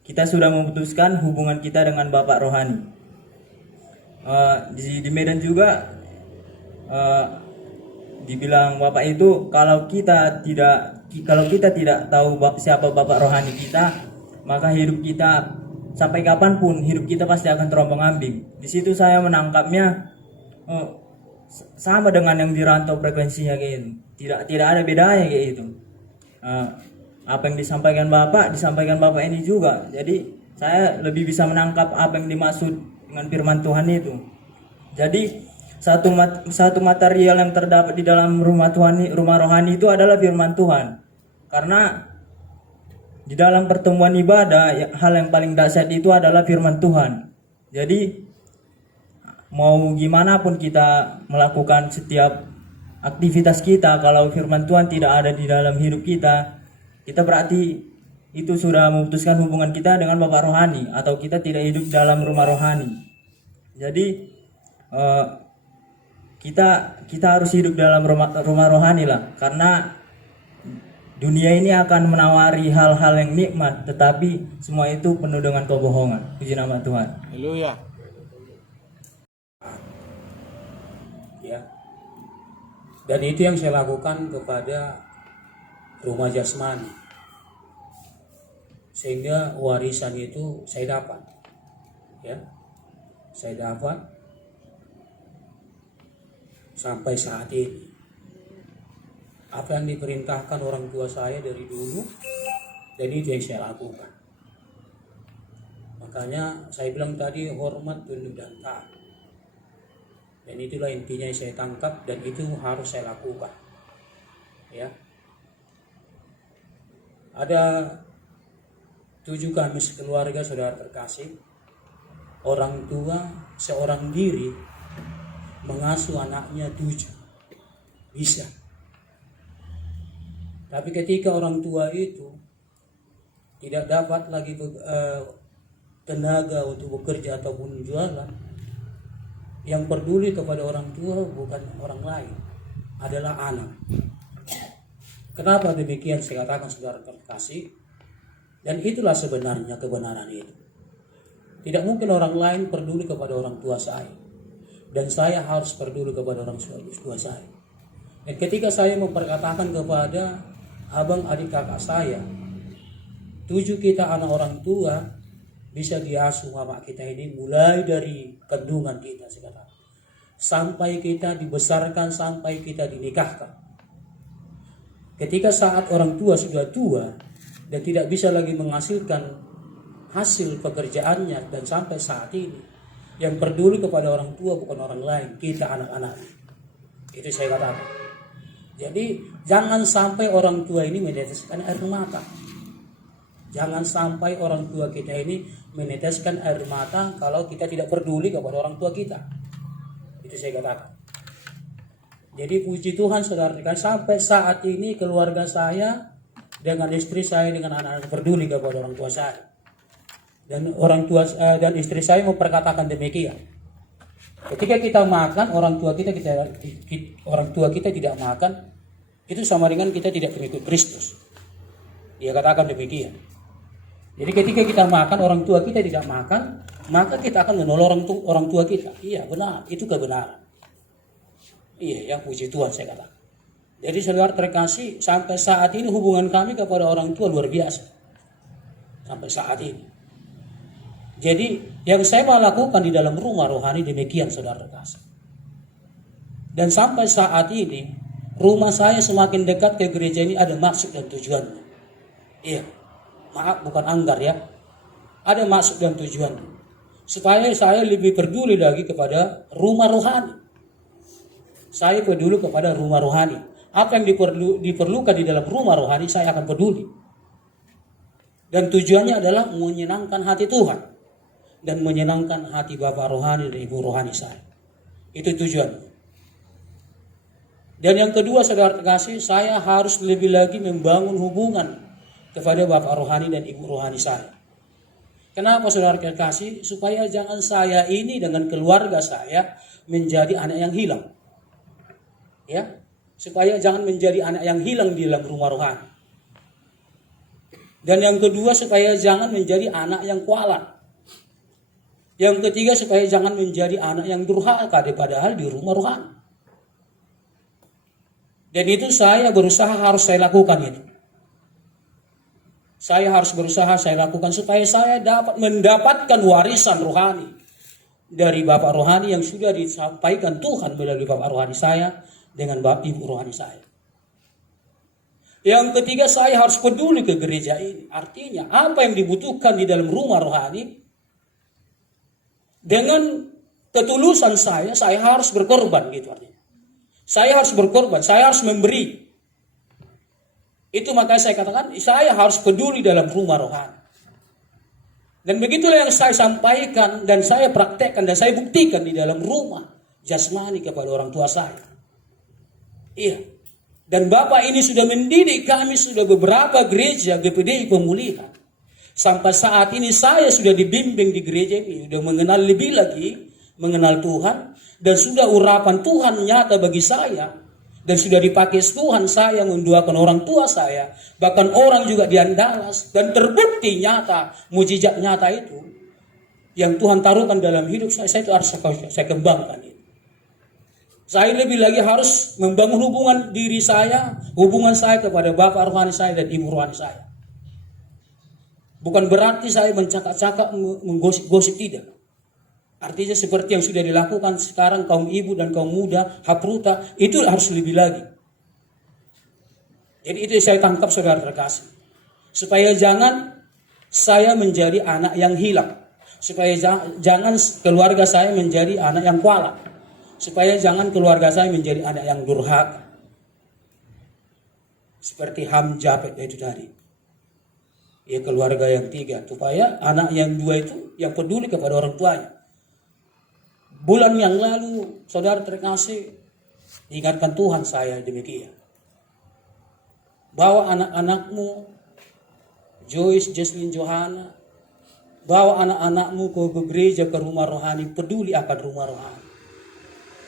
Kita sudah memutuskan hubungan kita dengan Bapak rohani. Di Medan juga dibilang Bapak itu kalau kita tidak tahu siapa Bapak rohani kita, maka hidup kita sampai kapanpun hidup kita pasti akan terombang-ambing. Di situ saya menangkapnya sama dengan yang di Rantau frekuensinya kayak gitu. Tidak ada bedanya kayak gitu. Apa yang disampaikan Bapak ini juga. Jadi saya lebih bisa menangkap apa yang dimaksud dengan firman Tuhan itu. Jadi satu material yang terdapat di dalam rumah rohani itu adalah firman Tuhan. Karena di dalam pertemuan ibadah hal yang paling dahsyat itu adalah firman Tuhan. Jadi mau gimana pun kita melakukan setiap aktivitas kita, kalau firman Tuhan tidak ada di dalam hidup kita berarti itu sudah memutuskan hubungan kita dengan Bapak rohani, atau kita tidak hidup dalam rumah rohani. Jadi kita harus hidup dalam rumah rohani lah, karena dunia ini akan menawari hal-hal yang nikmat, tetapi semua itu penuh dengan kebohongan. Puji nama Tuhan. Haleluya. Ya. Dan itu yang saya lakukan kepada rumah jasmani, sehingga warisan itu saya dapat. Ya. Saya dapat sampai saat ini. Apa yang diperintahkan orang tua saya dari dulu, dan itu yang saya lakukan. Makanya saya bilang tadi hormat, tunduk dan taat. Dan itulah intinya yang saya tangkap, dan itu harus saya lakukan. Ya. Ada 7 kami sekeluarga, saudara terkasih. Orang tua seorang diri mengasuh anaknya 7. Bisa. Tapi ketika orang tua itu tidak dapat lagi tenaga untuk bekerja ataupun jualan, yang peduli kepada orang tua bukan orang lain, adalah anak. Kenapa demikian saya katakan, saudara terkasih? Dan itulah sebenarnya kebenaran itu. Tidak mungkin orang lain peduli kepada orang tua saya, dan saya harus peduli kepada orang tua saya. Dan ketika saya memperkatakan kepada abang adik kakak saya, 7 kita anak orang tua bisa diasuh mama kita ini mulai dari kandungan kita sekarang, sampai kita dibesarkan, sampai kita dinikahkan. Ketika saat orang tua sudah tua dan tidak bisa lagi menghasilkan hasil pekerjaannya, dan sampai saat ini yang peduli kepada orang tua bukan orang lain, kita anak-anak. Itu saya katakan. Jadi jangan sampai orang tua ini meneteskan air mata. Jangan sampai orang tua kita ini meneteskan air mata kalau kita tidak peduli kepada orang tua kita. Itu saya katakan. Jadi puji Tuhan saudara, sampai saat ini keluarga saya dengan istri saya dengan anak-anak peduli kepada orang tua saya. Dan orang tua dan istri saya memperkatakan demikian. Ketika kita makan, orang tua kita tidak makan, itu sama dengan kita tidak mengikut Kristus. Dia katakan demikian. Jadi ketika kita makan, orang tua kita tidak makan, maka kita akan menolak orang tua kita. Iya benar, itu kebenaran. Iya, yang puji Tuhan saya katakan. Jadi saudara terkasih, sampai saat ini hubungan kami kepada orang tua luar biasa. Sampai saat ini. Jadi yang saya mau lakukan di dalam rumah rohani demikian saudara terkasih. Dan sampai saat ini rumah saya semakin dekat ke gereja ini ada maksud dan tujuannya. Iya, maaf bukan anggar ya. Ada maksud dan tujuannya. Supaya saya lebih peduli lagi kepada rumah rohani. Saya peduli kepada rumah rohani. Apa yang diperlukan di dalam rumah rohani saya akan peduli. Dan tujuannya adalah menyenangkan hati Tuhan. Dan menyenangkan hati Bapak rohani dan Ibu rohani saya. Itu tujuan. Dan yang kedua saudara terkasih, saya harus lebih lagi membangun hubungan kepada Bapak rohani dan Ibu rohani saya. Kenapa saudara terkasih? Supaya jangan saya ini dengan keluarga saya menjadi anak yang hilang. Ya, supaya jangan menjadi anak yang hilang di dalam rumah rohani. Dan yang kedua supaya jangan menjadi anak yang kualat. Yang ketiga supaya jangan menjadi anak yang durhaka padahal di rumah rohani. Dan itu saya berusaha harus saya lakukan itu. Saya harus berusaha saya lakukan supaya saya dapat mendapatkan warisan rohani dari Bapak rohani yang sudah disampaikan Tuhan melalui Bapak rohani saya dengan Bapak Ibu rohani saya. Yang ketiga saya harus peduli ke gereja ini. Artinya apa yang dibutuhkan di dalam rumah rohani, dengan ketulusan saya harus berkorban gitu artinya. Saya harus berkorban, saya harus memberi. Itu makanya saya katakan, saya harus peduli dalam rumah rohani. Dan begitulah yang saya sampaikan dan saya praktekkan dan saya buktikan di dalam rumah jasmani kepada orang tua saya. Iya. Dan Bapak ini sudah mendidik kami sudah beberapa gereja GPDI pemulihan. Sampai saat ini saya sudah dibimbing di gereja ini, sudah mengenal lebih lagi, mengenal Tuhan, dan sudah urapan Tuhan nyata bagi saya, dan sudah dipakai Tuhan saya mendoakan orang tua saya, bahkan orang juga di Andalas, dan terbukti nyata, mujizat nyata itu, yang Tuhan taruhkan dalam hidup saya itu harus saya kembangkan itu. Saya lebih lagi harus membangun hubungan diri saya, hubungan saya kepada Bapak rohani saya dan Ibu rohani saya. Bukan berarti saya mencakap-cakap, menggosip-gosip, tidak. Artinya seperti yang sudah dilakukan sekarang kaum ibu dan kaum muda, hapruta, itu harus lebih lagi. Jadi itu saya tangkap saudara terkasih. Supaya jangan saya menjadi anak yang hilang. Supaya jangan keluarga saya menjadi anak yang kualat. Supaya jangan keluarga saya menjadi anak yang durhaka. Seperti Ham Japhet itu tadi. Ya keluarga yang tiga, supaya anak yang dua itu yang peduli kepada orang tuanya. Bulan yang lalu saudara terkasih ingatkan Tuhan saya demikian. Bawa anak-anakmu Joyce, Jesslyn, Johanna, bawa anak-anakmu ke gereja, ke rumah rohani, peduli akan rumah rohani.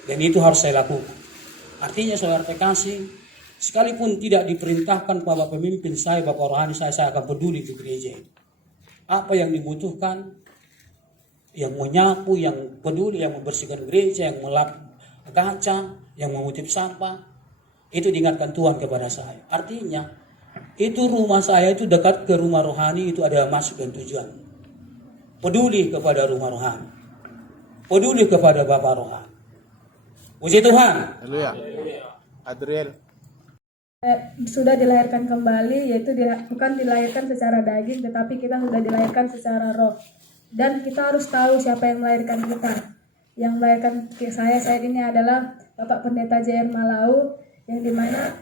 Dan itu harus saya lakukan. Artinya saudara terkasih, sekalipun tidak diperintahkan Bapak pemimpin saya, Bapak rohani saya akan peduli di gereja ini. Apa yang dibutuhkan, yang menyapu, yang peduli, yang membersihkan gereja, yang melap kaca, yang mengutip sampah, itu diingatkan Tuhan kepada saya. Artinya, itu rumah saya itu dekat ke rumah rohani, itu ada maksud dan tujuan. Peduli kepada rumah rohani. Peduli kepada Bapak rohani. Puji Tuhan. Haleluya. Adriel. Sudah dilahirkan kembali, yaitu bukan dilahirkan secara daging, tetapi kita sudah dilahirkan secara roh. Dan kita harus tahu siapa yang melahirkan kita. Yang melahirkan saya saat ini adalah Bapak Pendeta JR Malau, yang dimana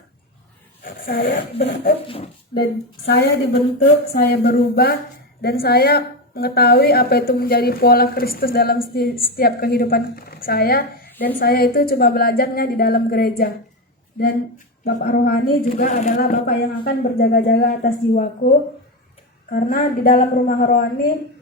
saya dibentuk, saya berubah, dan saya mengetahui apa itu menjadi pola Kristus dalam setiap kehidupan saya, dan saya itu cuma belajarnya di dalam gereja. Dan Bapak Rohani juga adalah Bapak yang akan berjaga-jaga atas jiwaku, karena di dalam rumah rohani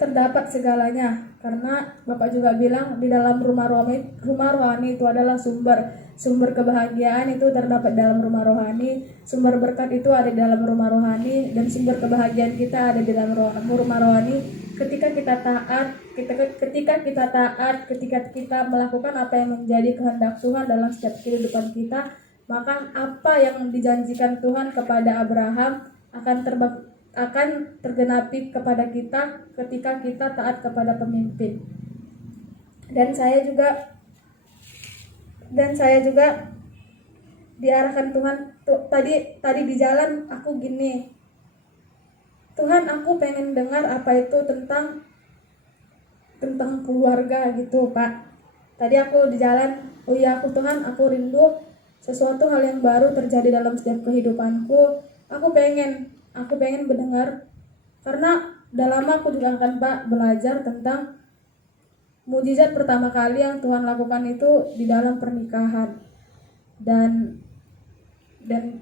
terdapat segalanya. Karena Bapak juga bilang di dalam rumah rohani itu adalah sumber kebahagiaan itu terdapat dalam rumah rohani, sumber berkat itu ada di dalam rumah rohani, dan sumber kebahagiaan kita ada di dalam rumah rohani. Ketika kita taat, ketika kita melakukan apa yang menjadi kehendak Tuhan dalam setiap kehidupan kita, maka apa yang dijanjikan Tuhan kepada Abraham akan tergenapi kepada kita ketika kita taat kepada pemimpin. Dan saya juga diarahkan Tuhan tadi di jalan aku gini, Tuhan, aku pengen dengar apa itu tentang keluarga gitu, Pak. Tadi aku di jalan, oh iya Tuhan, aku rindu sesuatu hal yang baru terjadi dalam setiap kehidupanku. Aku pengen mendengar, karena udah lama aku juga akan Pak belajar tentang mujizat pertama kali yang Tuhan lakukan itu di dalam pernikahan. Dan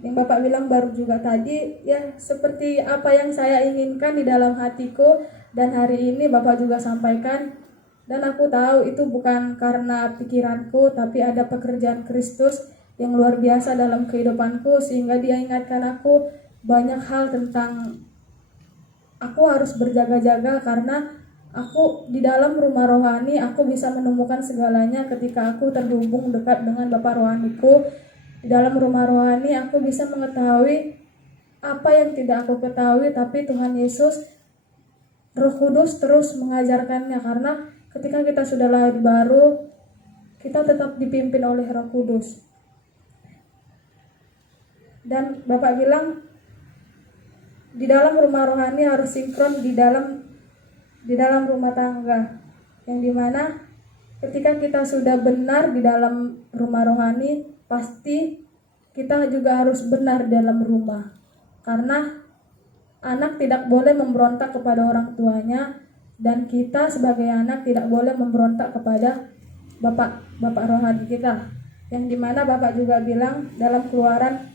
yang Bapak bilang baru juga tadi, ya seperti apa yang saya inginkan di dalam hatiku, dan hari ini Bapak juga sampaikan, dan aku tahu itu bukan karena pikiranku, tapi ada pekerjaan Kristus yang luar biasa dalam kehidupanku, sehingga Dia ingatkan aku banyak hal tentang aku harus berjaga-jaga, karena aku di dalam rumah rohani aku bisa menemukan segalanya ketika aku terhubung dekat dengan Bapak rohaniku. Di dalam rumah rohani aku bisa mengetahui apa yang tidak aku ketahui, tapi Tuhan Yesus, Roh Kudus terus mengajarkannya, karena ketika kita sudah lahir baru, kita tetap dipimpin oleh Roh Kudus. Dan Bapak bilang di dalam rumah rohani harus sinkron di dalam rumah tangga, yang dimana ketika kita sudah benar di dalam rumah rohani, pasti kita juga harus benar dalam rumah, karena anak tidak boleh memberontak kepada orang tuanya, dan kita sebagai anak tidak boleh memberontak kepada bapak rohani kita, yang dimana Bapak juga bilang dalam Keluaran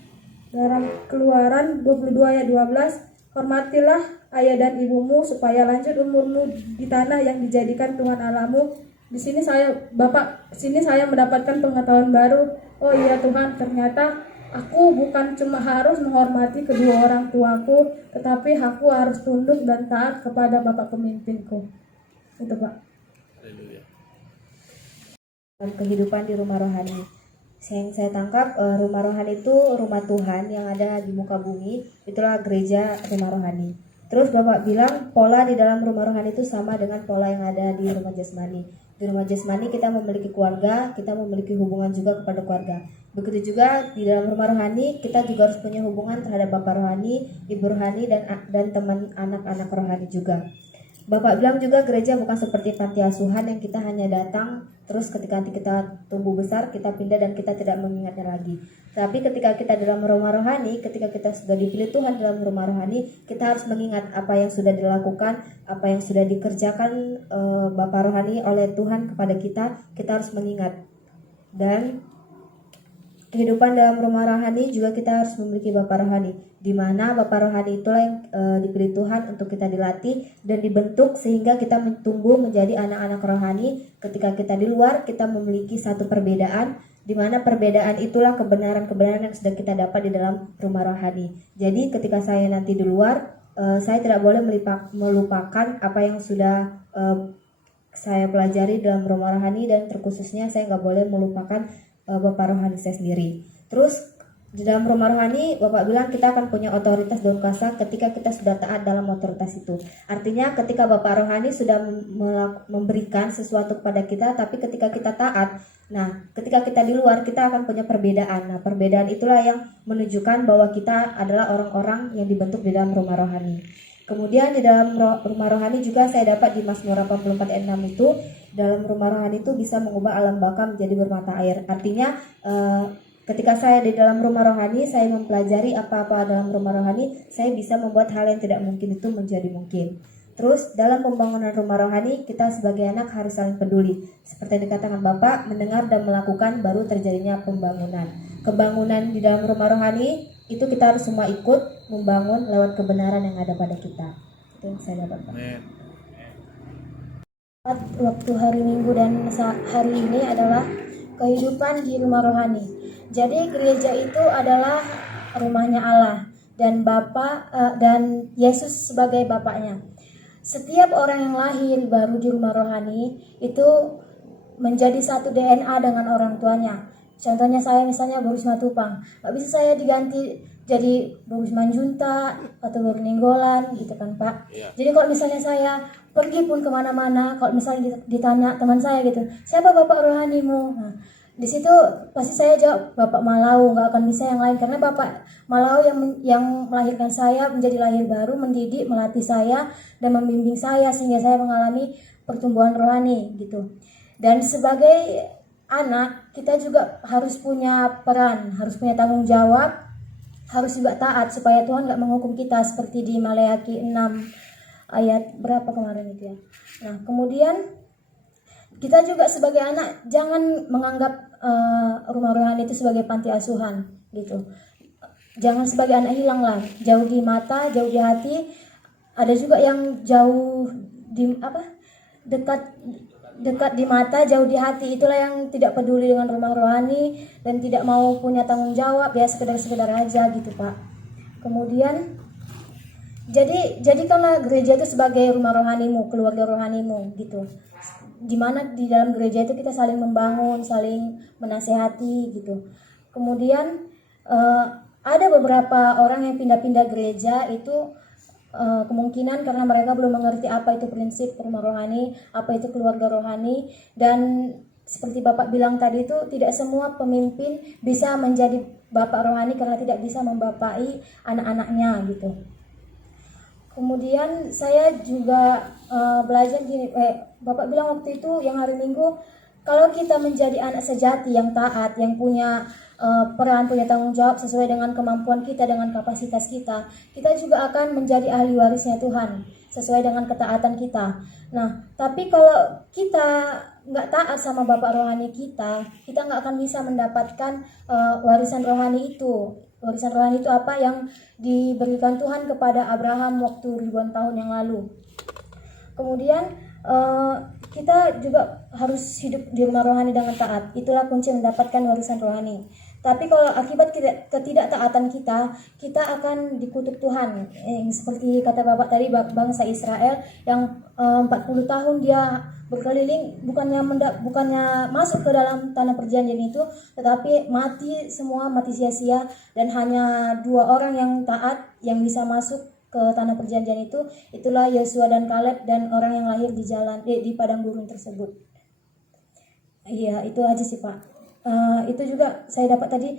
22 ayat 12, hormatilah ayah dan ibumu supaya lanjut umurmu di tanah yang dijadikan Tuhan Allahmu. Di sini saya mendapatkan pengetahuan baru. Oh iya Tuhan, ternyata aku bukan cuma harus menghormati kedua orang tuaku, tetapi aku harus tunduk dan taat kepada Bapak pemimpinku. Itu Pak. Kehidupan di rumah rohani. Yang saya tangkap, rumah rohani itu rumah Tuhan yang ada di muka bumi, itulah gereja rumah rohani. Terus Bapak bilang pola di dalam rumah rohani itu sama dengan pola yang ada di rumah jasmani. Di rumah jasmani kita memiliki keluarga, kita memiliki hubungan juga kepada keluarga. Begitu juga di dalam rumah rohani kita juga harus punya hubungan terhadap Bapak rohani, Ibu rohani, dan teman anak-anak rohani juga. Bapak bilang juga gereja bukan seperti panti asuhan yang kita hanya datang, terus ketika nanti kita tumbuh besar, kita pindah dan kita tidak mengingatnya lagi. Tapi ketika kita dalam rumah rohani, ketika kita sudah dipilih Tuhan dalam rumah rohani, kita harus mengingat apa yang sudah dilakukan, apa yang sudah dikerjakan Bapak rohani oleh Tuhan kepada kita harus mengingat. Dan kehidupan dalam rumah rohani juga kita harus memiliki Bapak rohani, di mana Bapak rohani itulah yang dipilih Tuhan untuk kita dilatih dan dibentuk sehingga kita tumbuh menjadi anak-anak rohani. Ketika kita di luar, kita memiliki satu perbedaan, di mana perbedaan itulah kebenaran-kebenaran yang sudah kita dapat di dalam rumah rohani. Jadi ketika saya nanti di luar, saya tidak boleh melupakan apa yang sudah saya pelajari dalam rumah rohani, dan terkhususnya saya nggak boleh melupakan Bapak rohani saya sendiri. Terus di dalam rumah rohani Bapak bilang kita akan punya otoritas dan kuasa ketika kita sudah taat dalam otoritas itu. Artinya ketika Bapak rohani sudah memberikan sesuatu kepada kita, tapi ketika kita taat, nah ketika kita di luar kita akan punya perbedaan. Nah perbedaan itulah yang menunjukkan bahwa kita adalah orang-orang yang dibentuk di dalam rumah rohani. Kemudian di dalam rumah rohani juga saya dapat di Mazmur 84 ayat 6 itu, dalam rumah rohani itu bisa mengubah alam baka menjadi bermata air. Artinya ketika saya di dalam rumah rohani, saya mempelajari apa-apa dalam rumah rohani, saya bisa membuat hal yang tidak mungkin itu menjadi mungkin. Terus dalam pembangunan rumah rohani, kita sebagai anak harus saling peduli. Seperti yang dikatakan Bapak, mendengar dan melakukan baru terjadinya pembangunan. Kebangunan di dalam rumah rohani itu kita harus semua ikut membangun lewat kebenaran yang ada pada kita. Itu yang saya dapat. Waktu hari Minggu dan hari ini adalah kehidupan di rumah rohani. Jadi gereja itu adalah rumahnya Allah dan Bapa dan Yesus sebagai Bapaknya. Setiap orang yang lahir baru di rumah rohani itu menjadi satu DNA dengan orang tuanya. Contohnya saya misalnya Boris Matupang, nggak bisa saya diganti jadi Boris Manjunta atau Boris Ninggolan gitu kan Pak. Jadi kalau misalnya saya pergi pun kemana-mana, kalau misalnya ditanya teman saya gitu, siapa bapak rohanimu? Nah, di situ pasti saya jawab Bapak Malau, nggak akan bisa yang lain karena Bapak Malau yang melahirkan saya menjadi lahir baru, mendidik, melatih saya dan membimbing saya sehingga saya mengalami pertumbuhan rohani gitu. Dan sebagai anak kita juga harus punya peran, harus punya tanggung jawab, harus juga taat supaya Tuhan nggak menghukum kita seperti di Maleakhi 6 ayat berapa kemarin itu ya. Nah kemudian kita juga sebagai anak jangan menganggap rumah rohani itu sebagai panti asuhan gitu. Jangan sebagai anak hilang lah, jauh di mata, jauh di hati. Ada juga yang jauh di dekat di mata, jauh di hati. Itulah yang tidak peduli dengan rumah rohani dan tidak mau punya tanggung jawab, ya sekedar aja gitu Pak. Kemudian jadikanlah gereja itu sebagai rumah rohanimu, keluarga rohanimu gitu. Dimana di dalam gereja itu kita saling membangun, saling menasehati gitu. Kemudian ada beberapa orang yang pindah-pindah gereja itu kemungkinan karena mereka belum mengerti apa itu prinsip rumah rohani, apa itu keluarga rohani, dan seperti Bapak bilang tadi itu tidak semua pemimpin bisa menjadi bapak rohani karena tidak bisa membapai anak-anaknya gitu. Kemudian saya juga belajar gini, Bapak bilang waktu itu yang hari Minggu, kalau kita menjadi anak sejati yang taat, yang punya peran, punya tanggung jawab sesuai dengan kemampuan kita, dengan kapasitas kita, kita juga akan menjadi ahli warisnya Tuhan sesuai dengan ketaatan kita. Nah, tapi kalau kita nggak taat sama bapak rohani kita nggak akan bisa mendapatkan warisan rohani itu. Warisan rohani itu apa yang diberikan Tuhan kepada Abraham waktu ribuan tahun yang lalu. Kemudian kita juga harus hidup di rumah rohani dengan taat. Itulah kunci mendapatkan warisan rohani. Tapi kalau akibat ketidaktaatan kita akan dikutuk Tuhan. Seperti kata Bapak tadi, bangsa Israel yang 40 tahun dia berkeliling bukannya masuk ke dalam tanah perjanjian itu, tetapi mati sia-sia, dan hanya 2 orang yang taat yang bisa masuk ke tanah perjanjian itu, itulah Yosua dan Kaleb dan orang yang lahir di padang gurun tersebut. Iya, itu aja sih Pak. Itu juga saya dapat tadi,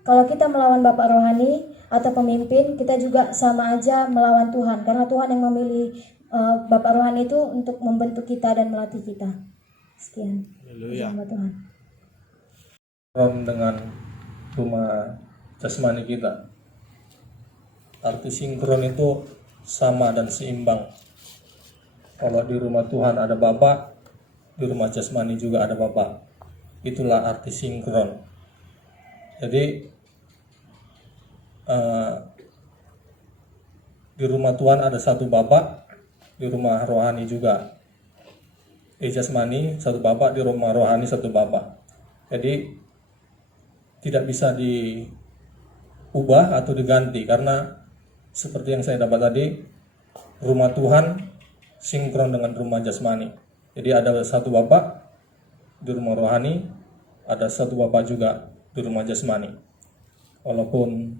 kalau kita melawan bapak rohani atau pemimpin, kita juga sama aja melawan Tuhan, karena Tuhan yang memilih bapak rohani itu untuk membentuk kita dan melatih kita. Sekian. Haleluya. Tuhan. Dengan rumah jasmani kita. Arti sinkron itu sama dan seimbang. Kalau di rumah Tuhan ada Bapa, di rumah jasmani juga ada Bapa. Itulah arti sinkron. Jadi di rumah Tuhan ada satu Bapa, di rumah rohani juga. Di jasmani satu Bapa, di rumah rohani satu Bapa. Jadi tidak bisa diubah atau diganti, karena seperti yang saya dapat tadi, rumah Tuhan sinkron dengan rumah jasmani. Jadi ada satu Bapa di rumah rohani, ada satu Bapa juga di rumah jasmani. Walaupun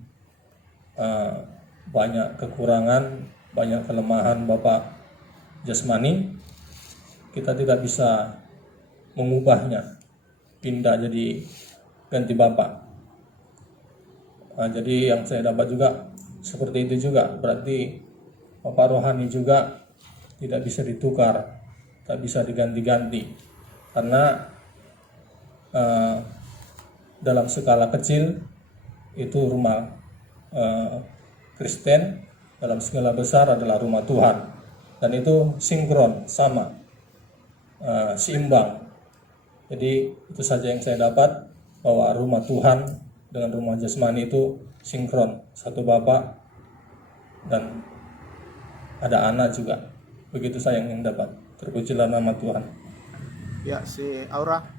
banyak kekurangan, banyak kelemahan Bapa jasmani, kita tidak bisa mengubahnya, pindah jadi ganti Bapa. Jadi yang saya dapat juga seperti itu juga, berarti Bapak rohani juga tidak bisa ditukar, tak bisa diganti-ganti, karena dalam skala kecil itu rumah Kristen, dalam skala besar adalah rumah Tuhan, dan itu sinkron, sama, seimbang. Jadi itu saja yang saya dapat, bahwa rumah Tuhan dengan rumah jasmani itu sinkron, satu bapak dan ada anak juga. Begitu saya yang dapat. Terpujilah nama Tuhan. Ya, si Aura.